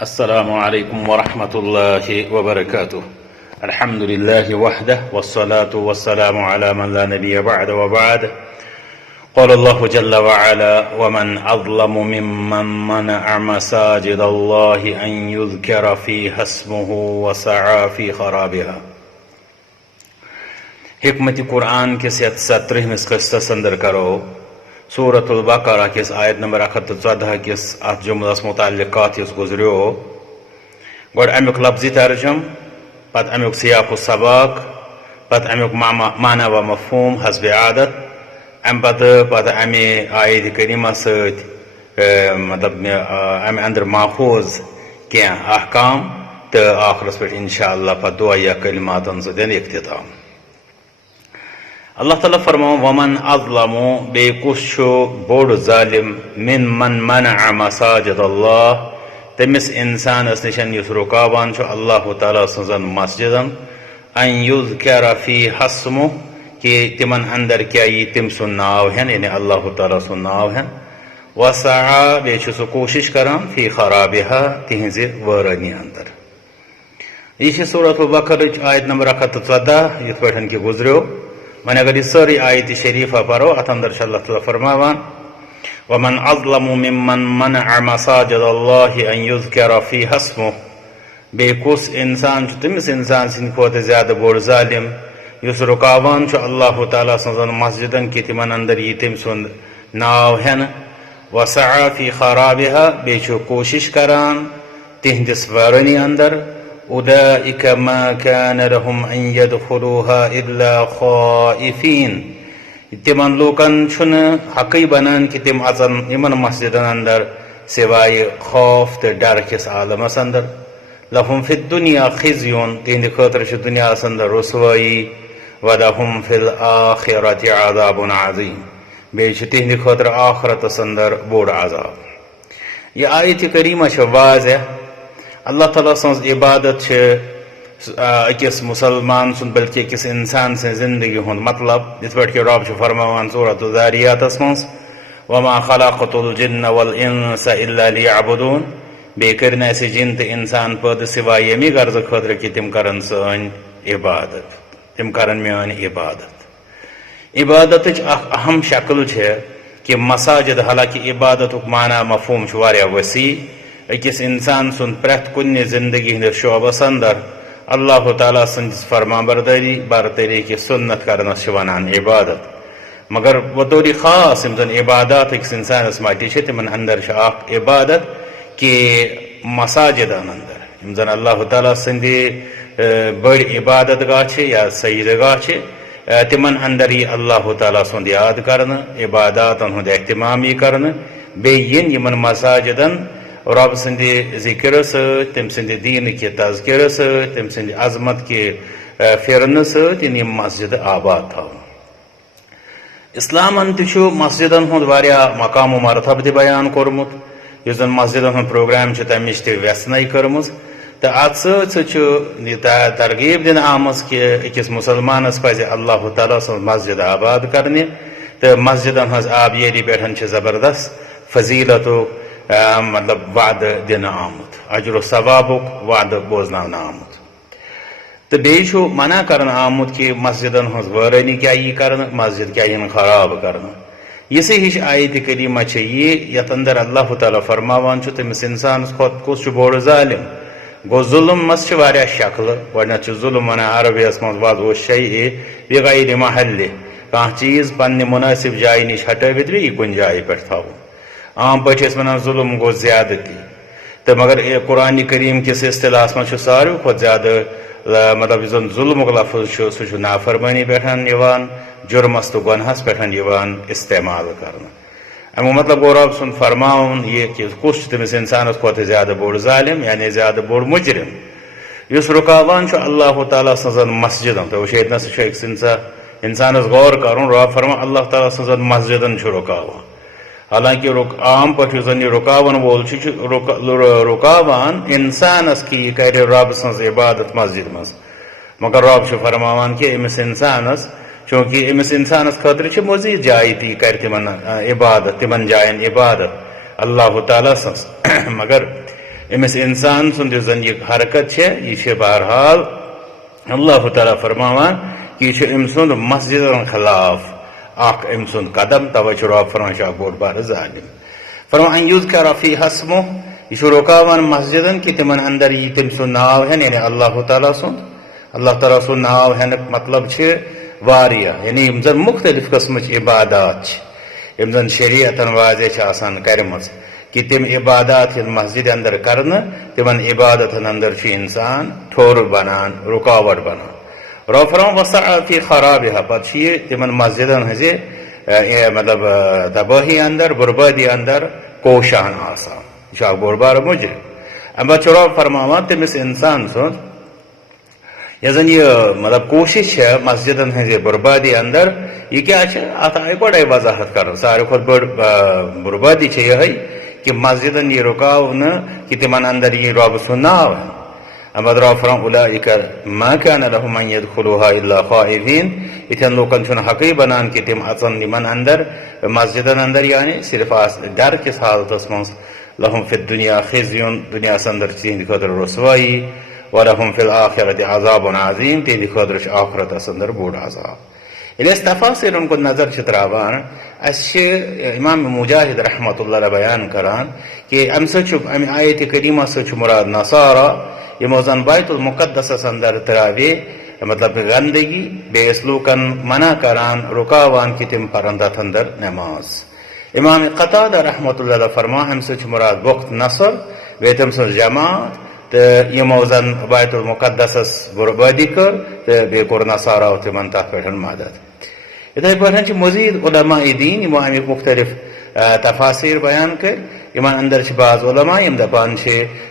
السلام علیکم ورحمۃ اللہ وبرکاتہ الحمد للہ وحدہ والصلاة والسلام علی من لا نبی بعد وبعد قال اللہ جل وعلا ومن اظلم ممن منع مساجد اللہ ان یذکر فیہا اسمہ وسعى فی خرابها. حکمت قرآن کس 17 قسطس اندر کرو سورة البقرہ کس آیت نمبر 114 کس ات جملس متعلقات یس گزریو گوڑ امیک لفظی ترجم پت امیک سیاق و سباق پت امیک معنی و مفہوم حسب عادت ام پت امی آیت کریمہ ست مطلب امی اندر ماخوذ کیا احکام تو آخرس پر انشاءاللہ پت دعا یا کلمات دین اختتام. اللہ تعالیٰ فرماؤ ومن اظلم بے کس بوڑ ظالم من منع مساجد اللہ تمس انسان اس نشن یس رکاوان اللہ تعالیٰ سزن مسجدن ان یذکر فیہا اسمہ کہ تمن اندر کیا یہ تم سن ناو ہیں یعنی اللہ تعالیٰ سن ناو ہیں وسعى بے سو کوشش کران فی خرابها تہذ ورانی اندر. یہ سورۃ البقرہ آیت نمبر 114 یت پٹھن کی گزریو من اگر اس ساری آیت شریفہ پڑھو ات اندر اللہ تعالیٰ فرماوان ومن اظلم ممن منع مساجد اللہ ان یذکر فیہا اسمہ بے کس انسان تمس انسان سن کھوت زیادہ بوڑ ظالم یس رکاوان اللہ تعالیٰ سن مسجدن کی تمن اندر یہ تم سن ناو ہن وسعى فی خرابها بے کوشش کران تہندس ورنی اندر اولئک ما کان لهم ان يدخلوها الا خائفین تمن لوکن چھن حقی بنان کہ تم اژن یمن مسجدن اندر سوائے خوف تو ڈر کس عالمس اندر لهم فی الدنیا خزی تہند خاطر دنیا اندر رسوائی ولهم فی الآخرۃ عذاب عظیم بے تہند خاطر آخرتس اندر بوڑ عذاب. یہ آیت کریمہ واضح اللہ تعالیٰ سن عبادت اکس مسلمان سن بلکہ اکس انسان سے زندگی ہند مطلب جس پہ کہ رب فرماوان سورۃ الذاریات مز وما خلقت الجن والانس الا لیعبدون بے کرنا ایسے جن تو انسان پد سوائے یمی غرض خاطر کہ تم کرن سن عبادت تم کرن میان عبادت. عبادت اہم شکل کہ مساجد حالانکہ عبادت معنی مفہوم واریاہ وسیع اکس انسان سن پریت کن زندگی ہند شعبس اندر اللہ تعالیٰ سن فرما برداری کی سنت کرنس ونان عبادت مگر بطور خاص زن عبادات اکس انسانس مٹی تمن اندر اخ عبادت کہ مساجدن اندر زن اللہ تعالیٰ سند بڑ عبادت گاہ یا سعید گاہ تمن اندر یہ اللہ تعالیٰ سند یاد کرن عبادات ہند اہتمام کرن بین یمن مساجدن رب سند ذکر تم سند دین کے تذکر تم سند عظمت کے پھرن ستم مسجد آباد تھو. اسلامن تہ مسجدن ہند واریاہ مقام و مرتبہ تہ بیان کورمت یس زن مسجدن ہند پروگرام تمچ تہ ویسنائی کرمز تو ات ست ترغیب دن آمز کہ اکس مسلمانس پزِ اللہ تعالیٰ سن مسجد آباد کرنے تو مسجدن ہز آبیاری پہ زبردست فضیلت مطلب وعد دن آمت اجر و ثوابک وعد بوزنان آمت تو بیچ منع کرن آمت کہ مسجدن ہز ورانی کیا یہ کرن مسجد کیا یہ خراب کرنا. یہ ہش آیت کریمہ یہ یت اندر اللہ تعالیٰ فرماوان تمس انسان کس بوڑ ظالم گو ظلم مس واریاہ شکل گۄڈنیتھ ظلم ونان عربیس مز وضع الشیء بغیر محلہ کانٛہہ چیز پننہِ مناسب جایہِ نش ہٹٲوِتھ بیٚیہِ کُنہِ جایہِ پٮ۪ٹھ تھاوُن. عام پٲٹھۍ ونان ظلم گو زیادتی تو مگر قرآن کریم کس اصطلاحس مز ساروی کھۄتہٕ زیادہ مطلب زن ظلمک لفظ سہ نافرمانی پہ جرمس تو گنہس پہ استعمال کرنا. امیک مطلب گو رب سن فرماؤن یہ کہ کس تمس انسانس کھوتہ زیادہ بوڑ ظالم یعنی زیادہ بوڑ مجرم یس رکاوان اللہ تعالیٰ سن مسجدن تو وچ انسانس غور کرن رب فرما اللہ تعالیٰ سن مسجدن رکاوان حالانکہ عام پہ زن یہ رکاون وول رکاوان انسانس کی کر رب سن عبادت مسجد مز مگر رب فرماوان کہ امس انسانس چونکہ امس انسانس خاطر مزید جائے تی کر تمن عبادت تمن جائن عبادت اللہ تعالیٰ سن مگر امس انسان سند زن یہ حرکت یہ بہرحال اللہ تعالیٰ فرماوان کہ یہ ام سند مسجدن خلاف اخ ام سند قدم توجہ رب فرمان بوڑ بار ظالم فرمان ان یذکر فی اسمہ یہ رکاوان مسجدن کہ تمن اندر یہ تم سند ناو ہے یعنی اللہ تعالیٰ سند ناو ہے مطلب واریہ یعنی یم زن مختلف قسمچ عبادات یم زن شریعتن واضح آسان کرمز کہ تم عبادات مسجد اندر کرنا تمن عبادتن اندر انسان ٹھور بنان رکاوٹ بنان رب فرمان وسع فی خرابها پتہ تمن مسجدن ہز مطلب تباہی اندر بربادی اندر کوشان آسان یہ بوڑ بار مجرم اما رب فرماوان تمس انسان سن یہ زن یہ مطلب کوشش ہے مسجدن ہز بربادی اندر یہ کیا ات آئی گوڑے وضاحت کر سارے کھت بڑ بربادی یہ کہ مسجدن یہ رکاو کہ تمن اندر یہ رب سن ناو ہے اما رب فرمان اولئک ما کان لهم ان يدخلوها الا خائفین اتن لوکن چھن حقی بنان کہ تم اچن نمن اندر مسجدن اندر یعنی صرف ڈر کس حالتس من لهم فی الدنیا خزی دنیا اندر تہند خاطر رسوائی ولهم فی الآخرۃ عذاب عظیم تہند خاطر آخرت اندر بوڑ عذاب یعنی اس تفاصیل ان کو نظر تراوان امام مجاہد رحمۃ اللہ علیہ بیان کران کہ ام آیت کریمہ سے مراد نصارا یمو زن بیت المقدس اندر تراوی مطلب گندگی بے اسلوکن منع کران رکاوان کی تم پرندت اندر نماز امام قتادہ رحمۃ اللہ علیہ فرما ہم سے مراد وقت نصر بے تم سے جماعت یمو زن بیت المقدس بربادی کر بے کور نصارا تمن تر پہ مدد اتھے پہ مزید علماء دین یمو امیک مختلف تفاصیر بیان کر یمن اندر بعض علماء یم دپان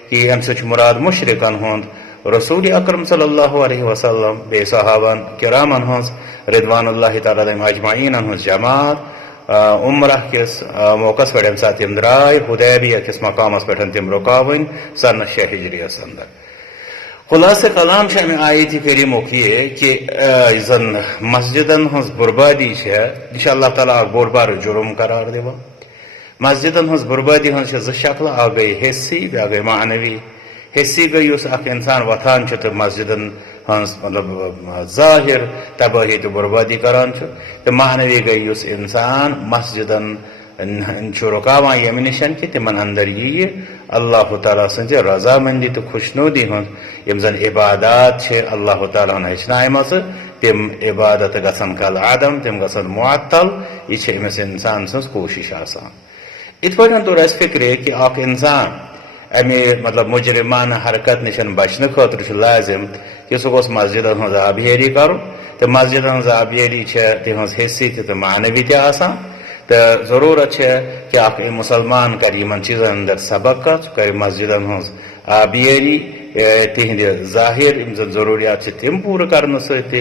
کہ ام سے مراد مشرکن ہند رسول اکرم صلی اللہ علیہ وسلم بے صحابان کرامن ہز رضوان اللہ تعالیٰ علیہم اجمعین ہز جماعت عمرہ کس موقع پہ یم سات تم درائے حدیبیہ کس مقامس پہ تم رکاون سن 6 ہجریس اندر خلاصہ کلام ہمیں آیت کریمک یہ کہ زن مسجدن ہز بربادی یہ اللہ تعالیٰ بوڑ بار جرم قرار دیا مسجدن ہز بربادی ہز ز شکل اخ گئی حصی بیا گئی معنوی حصی گئی اس اخ انسان وتھان تو مسجدن ہز مطلب ظاہر تباہی تو بربادی کران تو معنوی گئی اس انسان مسجدن رکاوان یم نشن کہ تمن اندر یہ اللہ تعالیٰ سن رضامندی تو خوشنودی ہند یم زن عبادات اللہ تعالیٰ ہچنائم تم عبادت گھن کل عدم تم گھن معطل یہ امس انسان سن کوشش آسان ات پہ تور اس فکر کہ اخ انسان امی مطلب مجرمانہ حرکت نشن بچنے خاطر لازم کہ سہ گوس مسجدن ہز آبیاری کرن تو مسجدن ہز آبیاری تہذ حصی تو معنوی تہ آسان تو ضرورت کہ اخ مسلمان کر ان چیزن اندر سبقت کر مسجدن ہز آبیاری تہند ظاہر یم زن ضروریات تم پور کرنے ستھ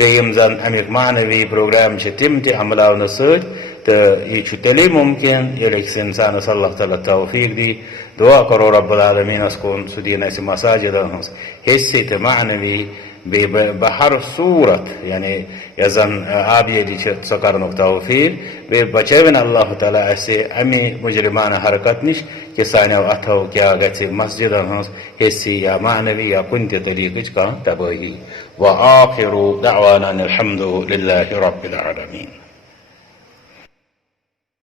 یم زن امیک معنوی پروگرام تم تہ عملاؤن ستھ تو یہ تیلی ممکن یل اکس انسانس اللہ تعالیٰ توفیق دی دعا کرو رب العالمینس کن سہ دین اس مساجدن ہز حصی تو معنوی بہر صورت یعنی یزن آبیاری سہ کرنک توفیق بے بچوین اللہ تعالیٰ اسے امی مجرمانہ حرکت نش کہ سانو اتھو کیا گژھِ مسجدن ہز حصی یا معنوی یا کن تہ طریقچ کانٛہہ تباہی وآخر دعوانا الحمد للہ رب العالمین.